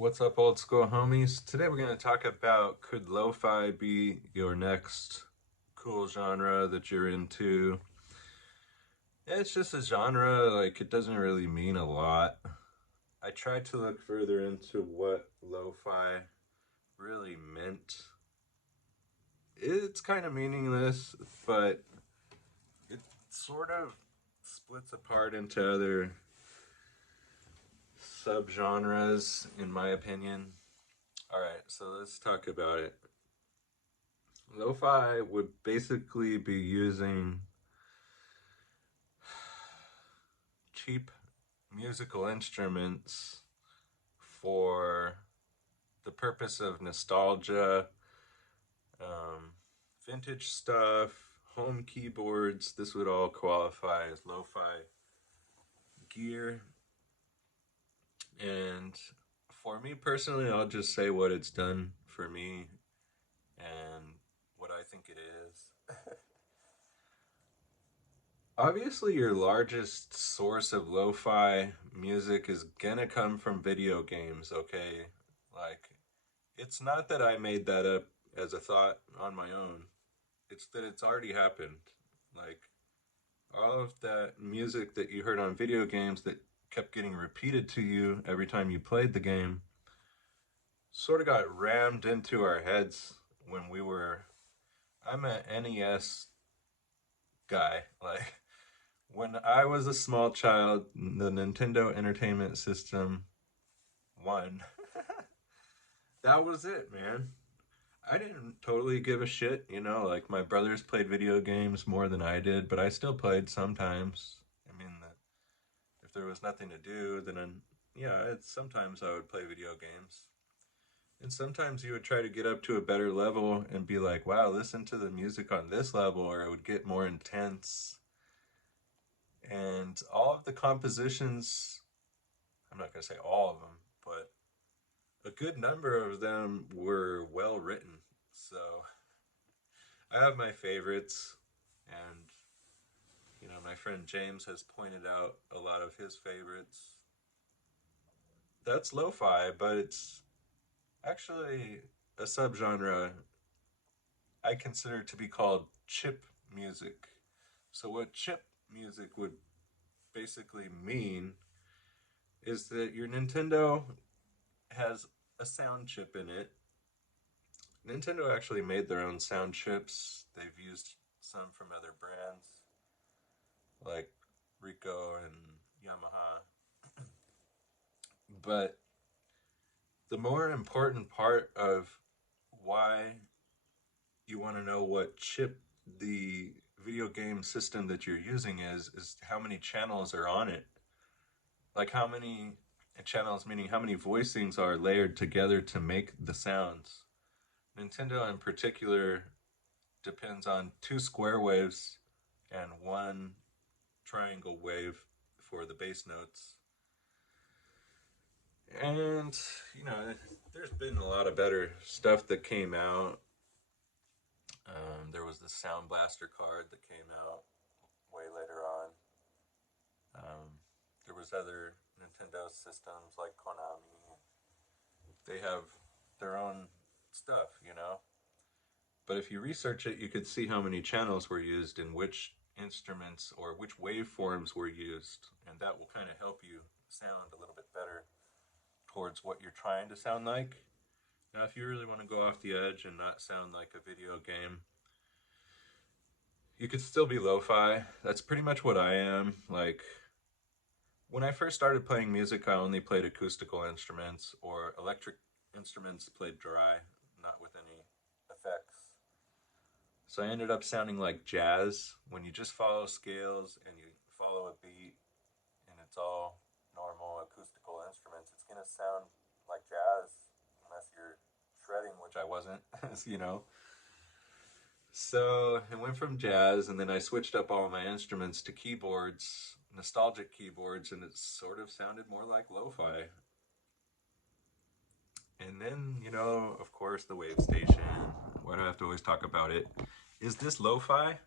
What's up, old school homies? Today we're going to talk about, could lo-fi be your next cool genre that you're into? It's just a genre, like, it doesn't really mean a lot. I tried to look further into what lo-fi really meant. It's kind of meaningless, but it sort of splits apart into other subgenres, in my opinion. All right, so let's talk about it. Lo-fi would basically be using cheap musical instruments for the purpose of nostalgia, um, vintage stuff, home keyboards. This would all qualify as lo-fi gear. And for me personally, I'll just say what it's done for me and what I think it is. Obviously, your largest source of lo-fi music is gonna come from video games, okay? Like, it's not that I made that up as a thought on my own. It's that it's already happened. Like, all of that music that you heard on video games that kept getting repeated to you every time you played the game sort of got rammed into our heads when we were. I'm an NES guy. Like, when I was a small child, the Nintendo Entertainment System won. That was it, man. I didn't totally give a shit, like my brothers played video games more than I did, but I still played sometimes. I mean, if there was nothing to do, then yeah, sometimes I would play video games. And sometimes you would try to get up to a better level and be like, wow, listen to the music on this level, or it would get more intense. And all of the compositions, I'm not going to say all of them, but a good number of them were well written. So I have my favorites, and my friend James has pointed out a lot of his favorites. That's lo-fi, but it's actually a subgenre I consider to be called chip music. So what chip music would basically mean is that your Nintendo has a sound chip in it. Nintendo actually made their own sound chips. They've used some from other brands like Ricoh and Yamaha. But the more important part of why you want to know what chip the video game system that you're using is how many channels are on it. Like, how many channels, meaning how many voicings are layered together to make the sounds. Nintendo in particular depends on two square waves and one triangle wave for the bass notes. And, there's been a lot of better stuff that came out. There was the Sound Blaster card that came out way later on. There was other Nintendo systems like Konami. They have their own stuff. But if you research it, you could see how many channels were used and which instruments or which waveforms were used, and that will kind of help you sound a little bit better towards what you're trying to sound like. Now, if you really want to go off the edge and not sound like a video game, you could still be lo-fi. That's pretty much what I am. Like, when I first started playing music, I only played acoustical instruments, or electric instruments played dry, not with any effects. So I ended up sounding like jazz when you just follow scales and you follow a beat and it's all normal acoustical instruments. It's going to sound like jazz unless you're shredding, which I wasn't, you know. So it went from jazz, and then I switched up all my instruments to keyboards, nostalgic keyboards, and it sort of sounded more like lo-fi. And then, of course, the Wave Station. Why do I have to always talk about it? Is this lo-fi?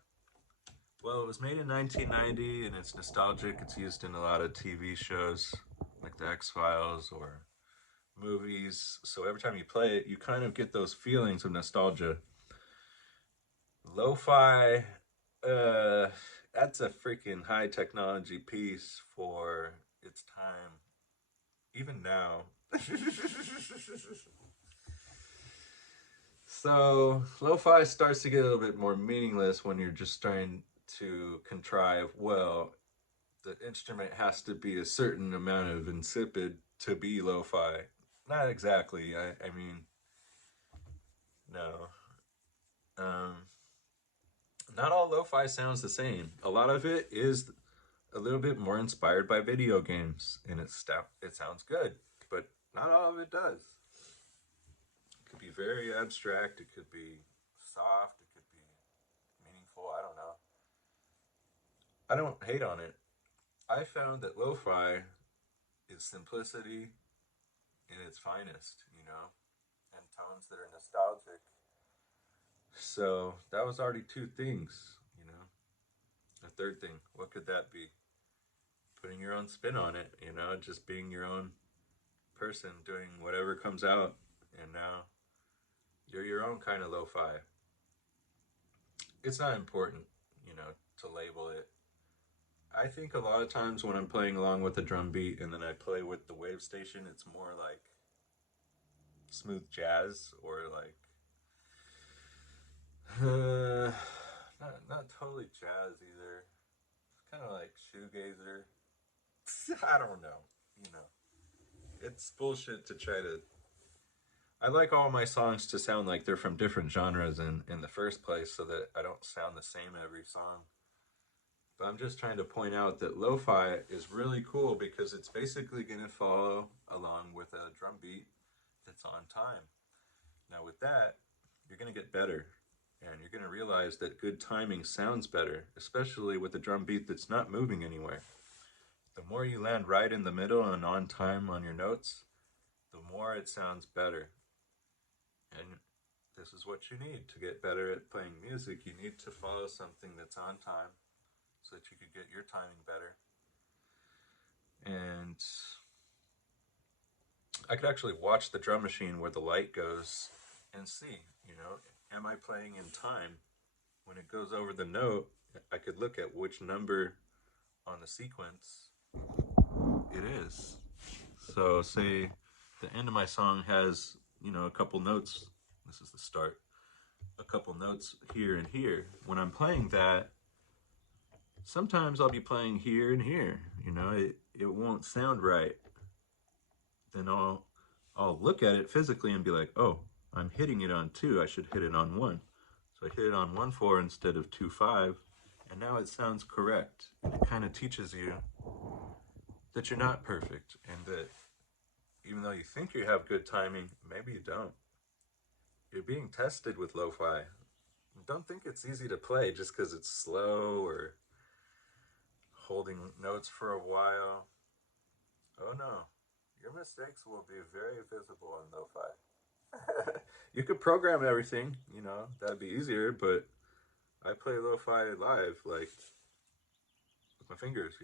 Well, it was made in 1990, and it's nostalgic. It's used in a lot of TV shows, like The X-Files or movies. So every time you play it, you kind of get those feelings of nostalgia. Lo-fi, uh, that's a freaking high technology piece for its time. Even now. So lo-fi starts to get a little bit more meaningless when you're just trying to contrive, well, the instrument has to be a certain amount of insipid to be lo-fi. Not exactly. I mean, no. Um, not all lo-fi sounds the same. A lot of it is a little bit more inspired by video games, and it sounds good, but not all of it does. It could be very abstract. It could be soft. It could be meaningful. I don't know. I don't hate on it. I found that lo-fi is simplicity in its finest, and tones that are nostalgic. So that was already two things. A third thing, what could that be? Putting your own spin on it, just being your own person doing whatever comes out. And now you're your own kind of lo fi. It's not important, to label it. I think a lot of times when I'm playing along with the drum beat and then I play with the wave station, it's more like smooth jazz or like not totally jazz either. It's kind of like shoegazer. I don't know. It's bullshit to try to. I like all my songs to sound like they're from different genres in the first place so that I don't sound the same every song. But I'm just trying to point out that lo-fi is really cool because it's basically going to follow along with a drum beat that's on time. Now, with that, you're going to get better. And you're going to realize that good timing sounds better, especially with a drum beat that's not moving anywhere. The more you land right in the middle and on time on your notes, the more it sounds better. And this is what you need to get better at playing music. You need to follow something that's on time so that you could get your timing better. And I could actually watch the drum machine where the light goes and see, am I playing in time? When it goes over the note, I could look at which number on the sequence it is. So, say the end of my song has, a couple notes. This is the start. A couple notes here and here. When I'm playing that, sometimes I'll be playing here and here. It won't sound right. Then I'll look at it physically and be like, oh, I'm hitting it on 2. I should hit it on 1. So I hit it on 1/4 instead of 2/5, and now it sounds correct. And it kind of teaches you that you're not perfect, and that even though you think you have good timing, maybe you don't. You're being tested with lo-fi. Don't think it's easy to play just because it's slow or holding notes for a while. Oh no, your mistakes will be very visible on lo-fi. You could program everything, that'd be easier, but I play lo-fi live, like with my fingers.